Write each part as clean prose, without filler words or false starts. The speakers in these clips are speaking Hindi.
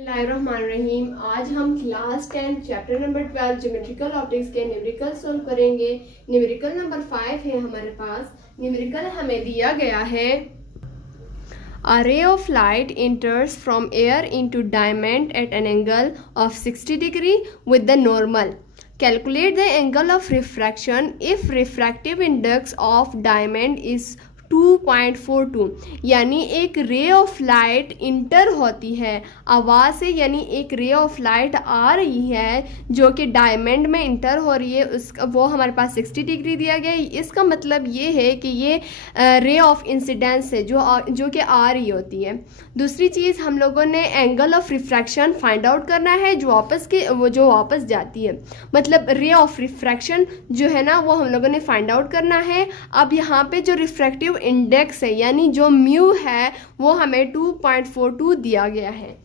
बिस्मिल्लाहिर्रहमानिर्रहीम। आज हम class 10 chapter number 12 geometrical optics के न्यूमेरिकल सोल्व करेंगे। न्यूमेरिकल नंबर 5 है हमारे पास। न्यूमेरिकल हमें दिया गया है A ray of light enters from air into diamond at an angle of 60 degree with the normal. Calculate the angle of refraction if refractive index of diamond is 2.42। यानी एक रे ऑफ लाइट इंटर होती है आवाज़ से, यानी एक रे ऑफ लाइट आ रही है जो कि डायमंड में इंटर हो रही है, उसका वो हमारे पास 60 डिग्री दिया गया है। इसका मतलब ये है कि ये रे ऑफ इंसिडेंस है जो कि आ रही होती है। दूसरी चीज़, हम लोगों ने angle of refraction find out करना है जो वापस जाती है, मतलब रे ऑफ रिफ्रैक्शन जो है ना वो हम लोगों ने फाइंड आउट करना है। अब यहाँ पे जो रिफ्रैक्टिव इंडेक्स है यानी जो म्यू है वो हमें 2.42 दिया गया है।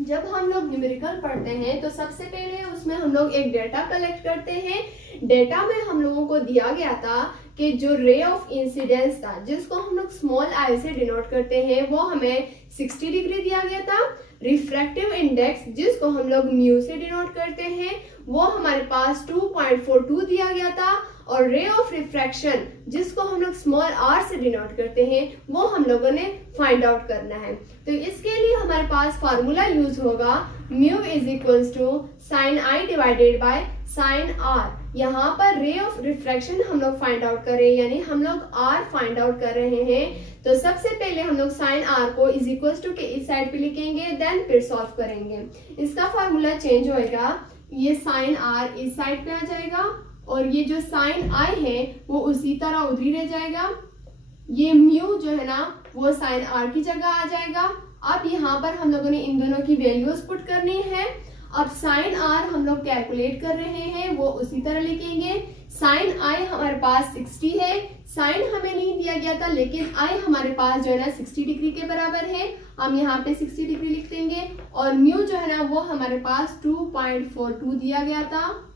जब हम लोग न्यूमेरिकल पढ़ते हैं तो सबसे पहले उसमें हम लोग एक डेटा कलेक्ट करते हैं। डेटा में हम लोगों को दिया गया था कि जो रे ऑफ इंसिडेंस था जिसको हम लोग स्मॉल आई से डिनोट करते हैं वो हमें 60 डिग्री दिया गया था। रिफ्रैक्टिव इंडेक्स जिसको हम लोग म्यू से डिनोट करते हैं वो हमारे पास 2.42 दिया गया था। और रे ऑफ रिफ्रैक्शन जिसको हम लोग स्मॉल आर से डिनोट करते हैं वो हम लोगों ने फाइंड आउट करना है। तो इसके लिए हमारे पास फार्मूला यूज होगा mu is equals to sine i divided by sine r. यहाँ पर रे ऑफ रिफ्रैक्शन हम लोग फाइंड आउट कर रहे हैं, यानी हम लोग आर फाइंड आउट कर रहे हैं। तो सबसे पहले हम लोग साइन आर को इज इक्वल्स टू के इस साइड पे लिखेंगे, देन फिर सॉल्व करेंगे। इसका फार्मूला चेंज होएगा, ये साइन आर इस साइड पे आ जाएगा और ये जो साइन आई है वो उसी तरह उधरी रह जाएगा। ये म्यू जो है ना वो साइन आर की जगह आ जाएगा। अब यहाँ पर हम लोगों ने इन दोनों की वैल्यूज पुट करनी है। अब साइन आर हम लोग कैलकुलेट कर रहे हैं वो उसी तरह लिखेंगे। साइन आई हमारे पास 60 है, साइन हमें नहीं दिया गया था लेकिन आई हमारे पास जो है ना 60 डिग्री के बराबर है। हम यहाँ पे 60 डिग्री लिख देंगे और म्यू जो है ना वो हमारे पास 2.42 दिया गया था।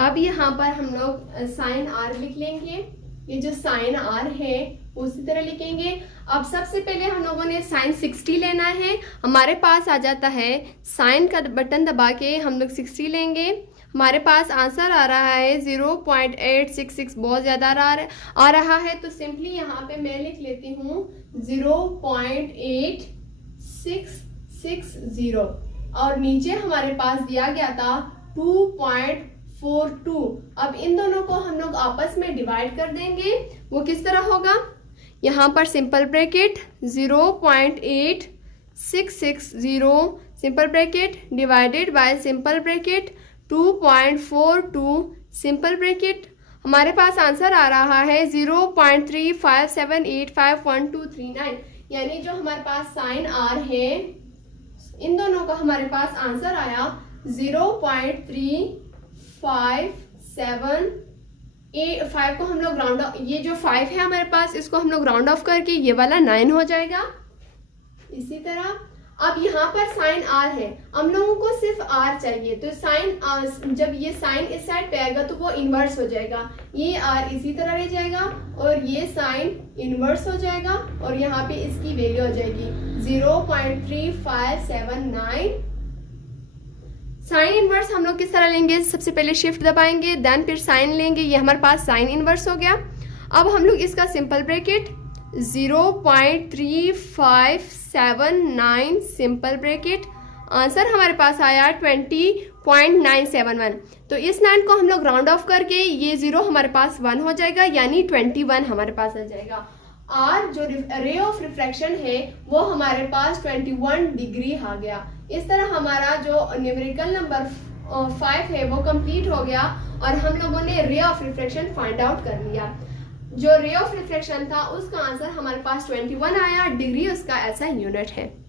अब यहाँ पर हम लोग साइन आर लिख लेंगे, ये जो साइन आर है उसी तरह लिखेंगे। अब सबसे पहले हम लोगों ने साइन 60 लेना है। हमारे पास आ जाता है साइन का बटन दबा के हम लोग 60 लेंगे। हमारे पास आंसर आ रहा है 0.866, बहुत ज़्यादा आ रहा है। तो सिंपली यहाँ पे मैं लिख लेती हूँ 0.8660 और नीचे हमारे पास दिया गया था 2.42। अब इन दोनों को हम लोग आपस में डिवाइड कर देंगे। वो किस तरह होगा, यहाँ पर simple bracket 0.8660 simple bracket divided by simple bracket 2.42 simple bracket. हमारे पास आंसर आ रहा है 0.3578512339, यानी जो हमारे पास साइन आर है इन दोनों का हमारे पास आंसर आया 0.3575 को हम लोग राउंड ऑफ, ये जो 5 है हमारे पास इसको हम लोग राउंड ऑफ करके ये वाला 9 हो जाएगा। इसी तरह अब यहाँ पर साइन आर है, हम लोगों को सिर्फ आर चाहिए, तो साइन जब ये साइन इस साइड पे आएगा तो वो इन्वर्स हो जाएगा, ये आर इसी तरह रह जाएगा और ये साइन इन्वर्स हो जाएगा और यहाँ पे इसकी वैल्यू हो जाएगी 0.3579। साइन इनवर्स हम लोग किस तरह लेंगे, सबसे पहले शिफ्ट दबाएंगे देन फिर साइन लेंगे, ये हमारे पास साइन इनवर्स हो गया। अब हम लोग इसका simple bracket 0.3579 simple bracket, answer हमारे पास आया 20.971। तो इस 9 को हम लोग राउंड ऑफ करके ये 0 हमारे पास 1 हो जाएगा, यानी 21 हमारे पास आ जाएगा। आर जो रे ऑफ रिफ्रैक्शन है वो हमारे पास 21 डिग्री आ गया। इस तरह हमारा जो न्यूमेरिकल नंबर 5 है वो कंप्लीट हो गया और हम लोगों ने ray of refraction find out कर लिया। जो रे ऑफ रिफ्रैक्शन था उसका आंसर हमारे पास 21 आया, डिग्री उसका ऐसा यूनिट है।